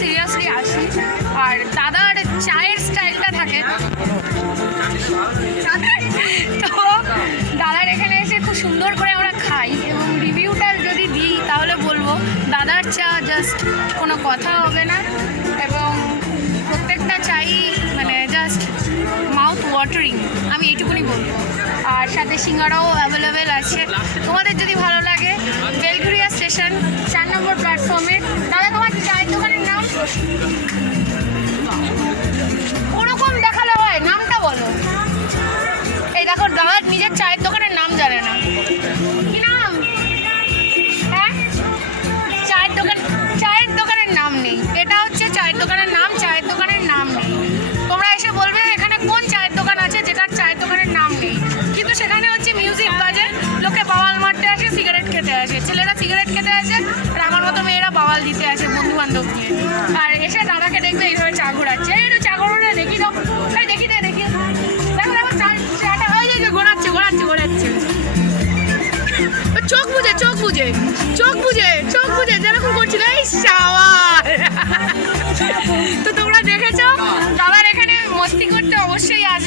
Seriously আসি। আর দাদার চায়ের স্টাইলটা থাকে, তো দাদার এখানে এসে খুব সুন্দর করে আমরা খাই, এবং রিভিউটা যদি দিই তাহলে বলবো দাদার চা জাস্ট কোনো কথা হবে না, এবং প্রত্যেকটা চাই মানে জাস্ট মাউথ ওয়াটারিং, আমি এইটুকুনি বলবো। আর সাথে সিঙ্গারাও অ্যাভেলেবেল আছে। তোমাদের যদি ভালো লাগে, বেলঘরিয়া স্টেশন 4 নম্বর প্ল্যাটফর্মে। দাদা তোমার চায়ের দোকানের নাম ওরকম দেখালে হয়, নামটা বলো। এই দেখো দাদার নিজের চায়ের দোকানের নাম জানে না, কি নাম? হ্যাঁ, চায়ের দোকানের নাম নেই। এটা হচ্ছে চায়ের দোকানের নাম, চায়ের দোকানের নাম নেই। তোমরা এসে বলবে এখানে কোন চায়ের দোকান আছে যেটার চায়ের দোকানের নাম নেই, কিন্তু সেখানে হচ্ছে মিউজিক বাজে, লোকে বাওয়াল মারতে আসে, সিগারেট খেতে আসে, ছেলেরা সিগারেট খেতে আসে, আর আমার মতো মেয়েরা বাওয়াল দিতে আসে বন্ধু বান্ধব নিয়ে। আর এসে দাদাকে দেখবে এইভাবে চা ঘোরাচ্ছে, একটু চা ঘোরানো দেখি দাও, দেখি দেখো দেখো চাটা হয়ে যায়, ঘোরাচ্ছে ঘোরাচ্ছে ঘোরাচ্ছে, চোখ বুঝে চোখ বুঝে চোখ বুঝে চোখ বুঝে যেরকম করছিল এই শাওয়ার। তো তোমরা দেখেছো দাদার এখানে মস্তি করতে অবশ্যই আসবে।